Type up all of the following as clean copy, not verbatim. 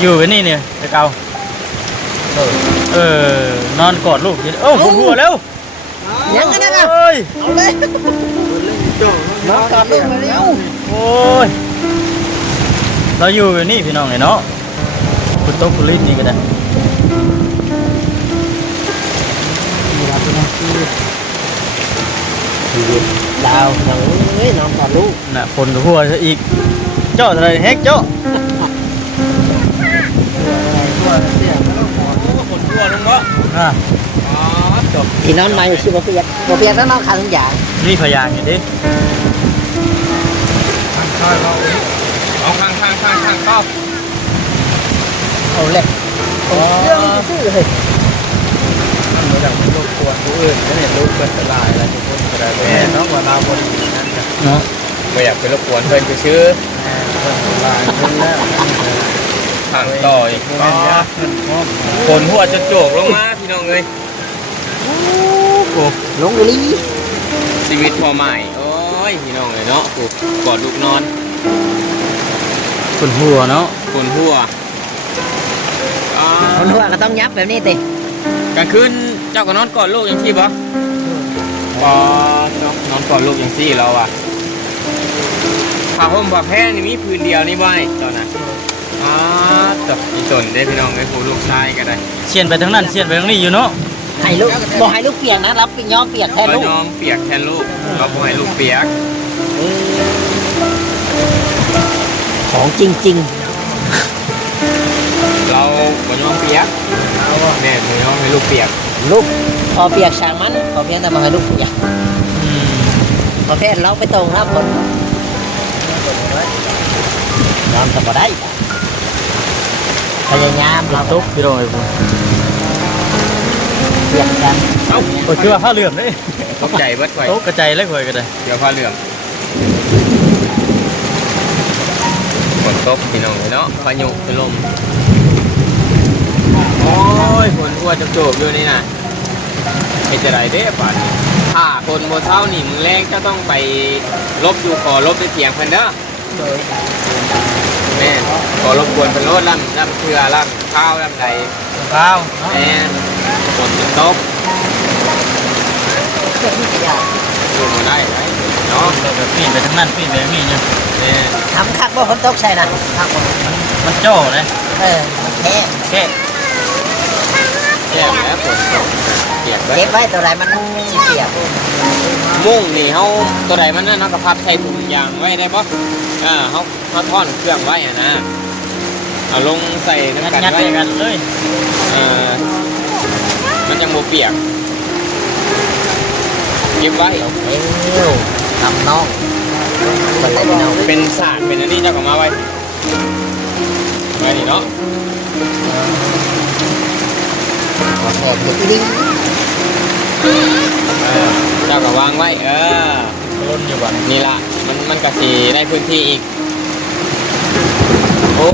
อยู่กันนี่เนี่ยไอ้เก่านอนกอดลูกอยู่ผมหัวแล้วยังกันนะ เอ้ย เอาเลยนอนกอดลูกมาแล้ว โอ้ยเราอยู่กันนี่พี่น้องไงเนาะคุณโต๊ะคุณลิ้นนี่ก็ได้ดาวหนังเอ้ยนอนกอดลูกน่ะคนหัวซะอีกเจ้าอะไรเฮ็กเจ้าคนหัวลงเนาะจบ ที่นอนใหม่ชื่อบ่เปียกแล้วนอนขาทุกอย่างนี่พยานอยู่ดิเอาข้างก็เอาเลยเรื่องนี้ซื่อเลยไม่อยากรบกวนผู้อื่นก็เนี่ยรู้เป็นสลายอะไรทุกคนก็ได้แม่น้องว่าเราบริสุทธิ์นั่นเนาะไม่อยากไปรบกวนเพื่อนไปซื้อลายขึ้นแล้วข้างต่ออีกฝนหัวจะโจกลงมาพี่น้องเลยลงลีชีวิตพอใหม่โอ้ยพี่น้องเลยเนาะกอดลูกนอนคนหัวเนาะคนหัวก็ต้องยับแบบนี้ติกลางคืนเจ้าก็นอนกอดลูกอย่างที่บ่นอนกอดลูกอย่างที่เราอ่ะผ้าห่มผ้าแพร่นี่มีพื้นเดียวนี่บ่ตอนนั้นจบอีสนได้พี่น้องไอ้ผู้ลูกชายก็ได้เชียนไปทั้งนั้นเชียนไปทั้งนี้อยู่เนาะให้ลูกบอกให้ลูกเปียกนะรับย้อมเปียกแทนลูกย้อมเปียกแทนลูกเราบอกให้ลูกเปียกของจริงเราบ่ย้อมเปียกแน่บ่ย้อมให้ลูกเปียกลูกพอเปียกช่างมันพอเพียงแต่มาให้ลูกเปียกพอแพทย์เราไปตรงครับคนนอนก็บ่ได้พยายามเราตุ๊กพี่โรยผมเปียกกันโอ้คือว่าผ้าเหลื่อมเลยตกใจเบิดไว้ตุ๊กกระจายแล้วคุยกันเลยเดี๋ยวผ้าเหลื่อมฝนตกพี่น้องเนาะพายุเป็นลมโอ้ยฝนหัวจะโจบอยู่นี่น่ะเป็นจะไรเด้ป่านนี้ถ้าคนโมเช้านี่มึงแรงจะต้องไปลบอยู่ขอลบในเถียงเพิ่นเด้อแม่ขอรบกวนเป็นรถล่ำเทือล่ำข้าวล่ำใดข้าวแม่ฝนตกอยู่มาได้ไหมเนาะแบบปีนไปทั้งนั้นปีนไปมีเนี่ยทำคักว่าคนตกใช่นะคักมันโจ้เลยมันแค่แค่แล้วฝนตกเปียกเก็บไว้ตัวไรมันเปียกมุ่งนี่เขาตัวไหนมันนั่นเขากระพับใส่ถุงยางไว้ได้ปะเขาท่อนเครื่องไว้อะนะเอาลงใส่น้ำกันไว้กันเลยมันยังโมเปียกเก็บไว้ทำน้องเป็นศาสตร์เป็นอันนี้เจ้าของมาไว้ไว้นี่เนาะแอบอยู่ที่นี่เจ้าก็วางไว้ล้นอยู่บ้านนี่ละมันกะสีได้พื้นที่อีกโอ้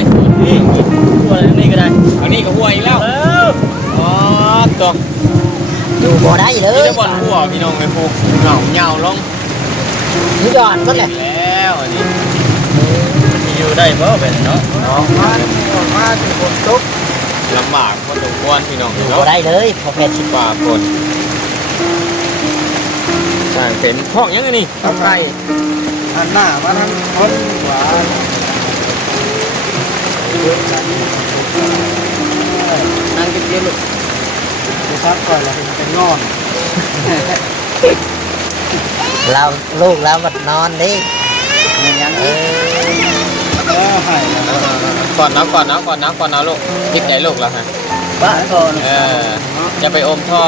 ยนี่หัวอะไรนี่ก็ได้อันนี้ก็หัวอีกแล้วตัวดูบ่ได้เลยนี่จะบอลหัวพี่น้องไอ้พวกเหงาลงนี่ยอดก็เลยแล้วอันนี้อยู่ได้เพราะเป็นเนาะมาถึงฝนตกลำบากพอสมควรพี่น้องบ่ได้เลยพอแพทย์ชิดป่าฝนสร้างเต็มห้องยังไงนี่ต้องไกลหันหน้ามาทางคนขวานั่งกินเยอะลูกดูซักก่อนเราเป็นงอนเราลูกเราบัดนอนดิอย่างนี้ก่อนนะลูกยิบใจลูกแล้วฮะบ้าก่อนจะไปอมท่อ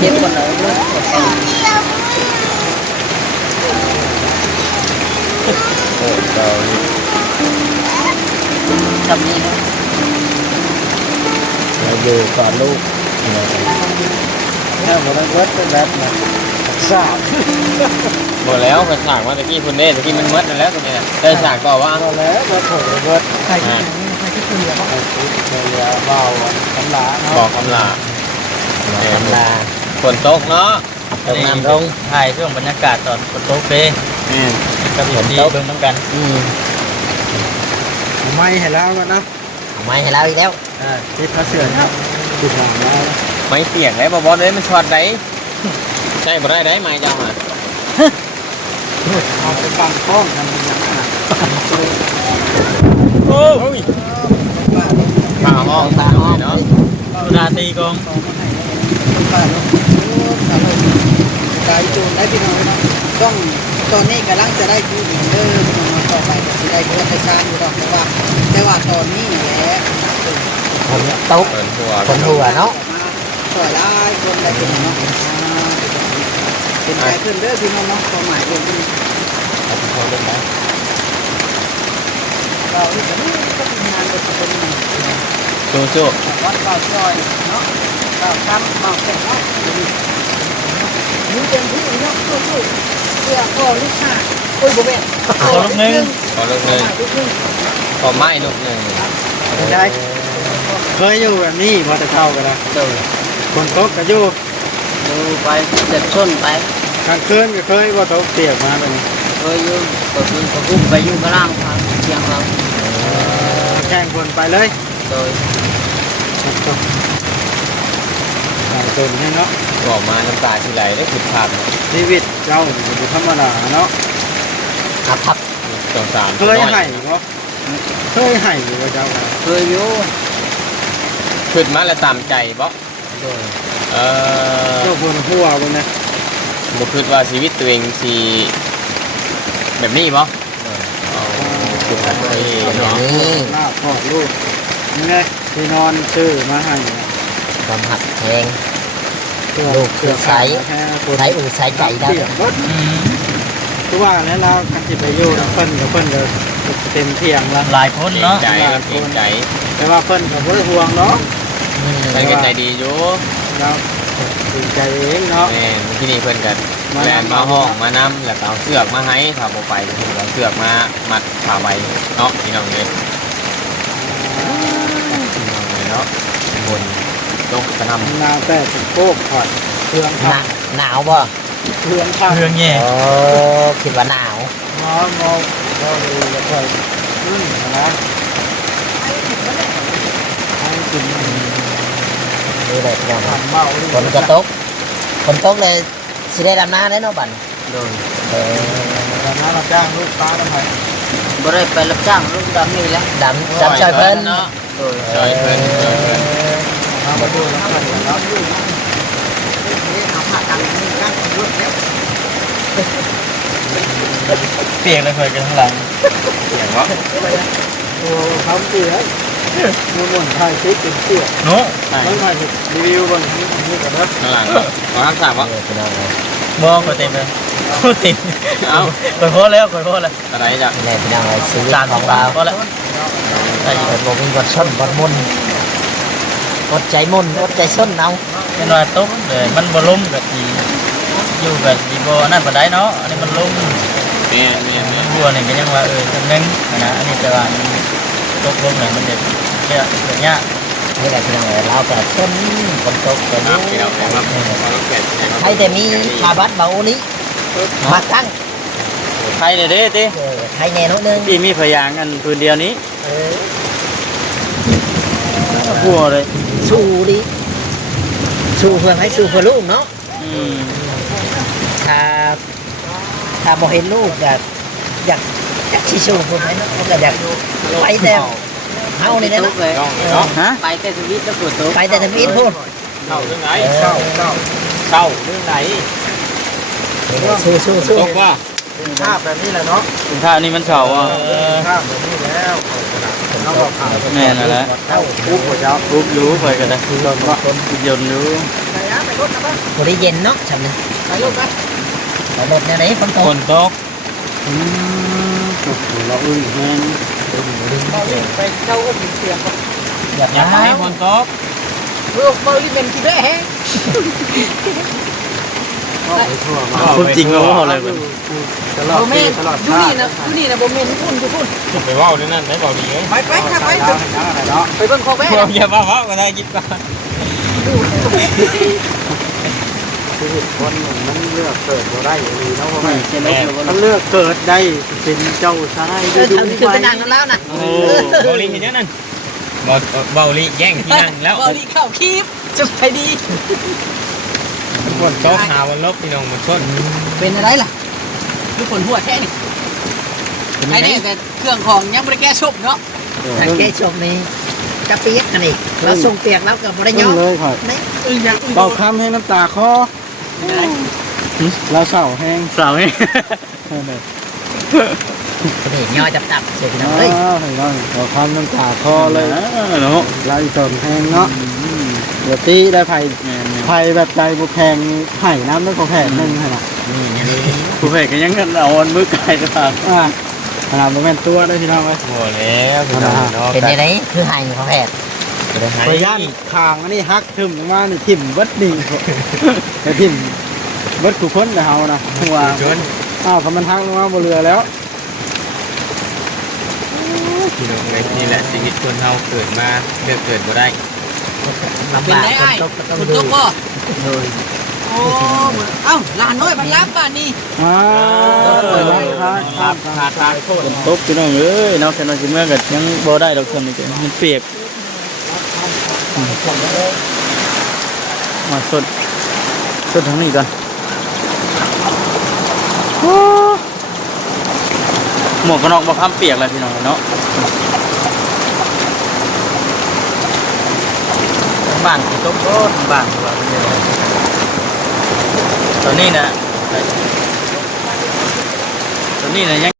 เย็บก่อนเลยโอ้เจ้าทำนี่เราอยู่ก่อนลูกถ้าเราเวิร์ดเป็นแบบนั้นสาบหมดแล้วกันฉากว่าตะกี้คุณเน่ตะกี้มันมัดแล้วตัวเนี้ยได้ฉากก่อนว่าหมดแล้วเราโถเวิร์ดใครที่เรือเบาคำลาบอกคำลาฝนตกเนาะ ตกน้ำลงถ่ายช่วงบรรยากาศตอนฝนตกเป้ กับอีกดีเบิ่งน้ำกัน ไม่ให้แล้วกันนะ ไม่ให้เราอีกแล้ว ที่พระเสือครับติดหลังแล้ว ไม่เปียกเลยบอสเลยมันช็อตได้ใช่บ่ได้ได้ไหมเจ้าอ่ะ เอาไปฟังข้องทำเป็นยังไง โอ้ยป่าห้องเนาะ นาตีกอง ป้าเนาะกายจูนได้พี่น้องเนาะต้องตอนนี้กำลังจะได้ยูนิเดอร์ต่อไปจะได้เพื่อให้การอยู่ดอกแต่ว่าตอนนี้แหละ ผมตุ๊ก เปิดหัว คนหัวเนาะ สวยได้คนได้เป็นเนาะเป็นใจขึ้นเด้อพี่น้องเนาะความหมายเป็นที่ เอาไปเข้าได้ไหม เราที่จะไม่ต้องงานก็จะเป็น สู้ วัดเบาซอยเนาะเบาซ้ำเบาแก่เนาะนี่เป็นผู้เนาะสู้ๆเพื่อพ่อลูกค้าโอ้ยบ่แม่ ขอลูกนึง ขอลูกหนึ่ง ลูกนึง ขอไม้ลูกหนึ่ง ได้เคยอยู่แบบนี้พอจะเข้ากันนะคนตกก็อยู่ ดูไปเจ็บส้นไป กลางคืนก็เคยว่าตกเปียกมาแบบนี้ เคยอยู่ก็คือก็กุ้มไปอยู่ข้างล่างครับเชียงเรา แข่งคนไปเลย โดย เติมให้เนาะ บอกมาน้ำตาทีไรได้สุดขาด ชีวิตเจ้าอยู่ธรรมดาเนาะ ทับ สองสาม เคยให้บ่เคยให้อยู่ว่าเจ้า เคยอยู่ ขึ้นมาแล้วตามใจบ่ โดย เจ้าบนหัวบนนะ บ่คิดว่าชีวิตตัวเองสิแบบนี้บ่คือทันทีเนาะ นี่ ลาบพ่อลูกนี่ไงที่นอนซื้อมาให้ ความหักแพง ลูกคือใสอู่ใสใจได้ เปียกรถคือว่าแล้วเราคันจิไปอยู่เพิ่นกับเพิ่นก็เต็มเที่ยงละ หลายคนเนาะ ใจเก่งใจ แต่ว่าเพิ่นก็บ่ได้ห่วงเนาะ มันก็ใจดีอยู่ เราตื่นใจเองเนาะ แม่ที่นี่เพิ่นกันแลนมาห้องมานำแล้วก็เอาเสือกมาให้ถ้าบ่ไปเพิ่นเอาเสือกมามัดขาไว้เนาะพี่น้องเลยเนาะบนตกกระนำ นาแต่โคกถอดเครื่อง หนา ทำ หนาวบ่ เครื่องทำ เครื่องแย่ โอ้คิดว่าหนาว มองก็ดูแล้วก็ขึ้นนะให้กิน นี่เลยพี่น้องครับ ทำเมา ฝนจะตกฝนตกเลยสิได้ดำน้ำได้เนาะบัด โดนตอนนั้นเราจ้างลูกป้าทำไม บ่ได้ไปรับจ้างลูกดำนี่แหละดำช่วยเพิ่น เนาะช่วยเพิ่น เอามาดูแล้วกันเนาะ เอาผ้าตังนี่นั่งรถแล้ว เปียกเลยเพิ่นกันข้างหลัง เสียงวะ โอ้ทำเสียมือหมุนไทยซิเป็นเสีย เนาะ ไม่มารีวิวบางทีนี่กันนะ ข้างหลังขอทำสามวะ พี่น้องเลย บ่ก็เต็มเลยโคตรเต็ม เอ้า ขอโทษแล้วขอโทษแล้ว อะไรจ้ะ นี่พี่น้องเลยชีวิต การ ข ข อ อง ง เรา เราก็แล้ว ถ้าอยู่บ่มีบทส้นบทมุนอดใจมุนอดใจส้นเอา เป็นว่าตกเลยมันบ่ล้มกับที่อยู่กับที่บ่นั่นปานใดเนาะอันนี้มันล้ม แม่แม่แม่ บัวนี่ก็ยังว่าจำนึงนะอันนี้แต่ว่าตกลงเนี่ยมันจะเกี่ยวเนี้ย นี่แหละพี่น้องเลยเราแต่ส้นฝนตกแต่ ครั นี่ บพี่น้องครับความเผ็ด ให้แต่มีชาบัตเบานี้มาตั้ง ใครเนี่ยเด้ติ ให้แน่นอนนึง พี่มีพยางกันพื้นเดียวนี้ เออ บัวเลย สู้ดิสู้เพื่อให้สู้เพื่อลูกเนาะ อืม ถ้าบ่เห็นลูกอยากสิสู้เพื่อให้เนาะก็อยากไปแต่เฮานี่แหละเนาะ เนาะ ฮะ ไปแต่ทวีตแล้วปวดตัวไปแต่ทวีตพูด เข้าเรื่องไหน เศร้า เศร้าเรื่องไหน สู้ ตกว่า เป็นภาพแบบนี้แหละเนาะ สินค้านี่มันเฉาอ่ะ ภาพแบบนี้แล้วเราบอกข่าว แม่นั่นแหละ เท่าปุ๊บหัวเจ้า รูปรู้ไปกันได้ยนต์ว่าหยนต์รู้ บ่ได้เย็นเนาะจำนึง ไปลูกไป ไปรถแนวไหนฝนต ฝ ก นตก เราอึ้งแม่น ไปเจ้าก็เสียงอยาก อยากให้ฝนตก ลูกเบาอีเป็นกี่แม่แฮง ไปทั่วมา คนจริงก็ว่าอะไรกัน ตลอดปีตลอดชาติ ดูนี่นะบ่แม่นพุ่นทุกคน ไปว่าวในนั่นได้บอกดีเลย ไปค่ะไป ยาวอะไรเนาะ ไปเบิ่งคอแม่ อย่าว่าก็ได้คิดก่อน ชีวิตคนมันเลือกเกิดบ่ได้อยู่ดีเนาะพ่อแม่ จะลบหรือว่า มันเลือกเกิดได้เป็นเจ้าชาย ทำคือเป็นนางกันแล้วนะ โอ้เบาลีเห็นยังนั่นเบาลีแย่งที่นั่งแล้ว บอดีเข้าคลิปจะไปดี คนโต๊ะหาวันลบพี่น้องมันชน เป็นอะไรล่ะทุกคนหัวแท้นี่ไอ้นี่แต่เครื่องของยังไม่ได้แก้ชบเนาะ ทางแกชมนี่กระเปียกกันอีกเราส่งเปียกแล้วกับบริยอ เลยครับ นี่ ยัง เบาคำให้น้ำตาคอเราเศร้าแห้ง สาวนี่ นี่ย่อจับเสียง เนาะ เลย ให้เราเบาคำน้ำตาคอเลย เนาะ ไล่ตนแห้งเนาะเดี๋ยวตีได้ไผ่แบบใจบุแพงไผ่น้ำไม่พอแผ่นึงขนาด นี่ ผู้เพจก็ยังเอาอันมือไก่จะตาม ขนาดโมเมนตัวได้พี่น้องไหม หมดแล้วพี่น้องเนาะ เป็นยังไงคือหายของแพทย์ พย่านคางอันนี้ฮักทึมลงมานี่ทิ่มเบิดดีแต่ทิ่มเบิดกูคนแต่เฮานะว่า ชน ถ้ามันฮักลงมาบนเรือแล้ว พี่น้องเลยนี่แหละชีวิตคนเฮาเกิดมาเลือกเกิดบ่ได้ ลำ เป็น บาก ไงไอ้ ตกต้อง คุณ ดู ตุ๊กบ่โอ้เอ้าหลานน้อยพันลับบ้านนี่ ตบพี่น้องเอ้ยเนาะแค่นั้นสิเมื่อก็ยังบ่ได้ดอกส่วนนี้มันเปียกมาสดทางนี้ก่อนหมวกกันน็อกบ่ค้ำเปียกเลยพี่น้องเนาะบ้านที่ตกรถบ้านว่าเป็นยังไงตอนนี้นะยัง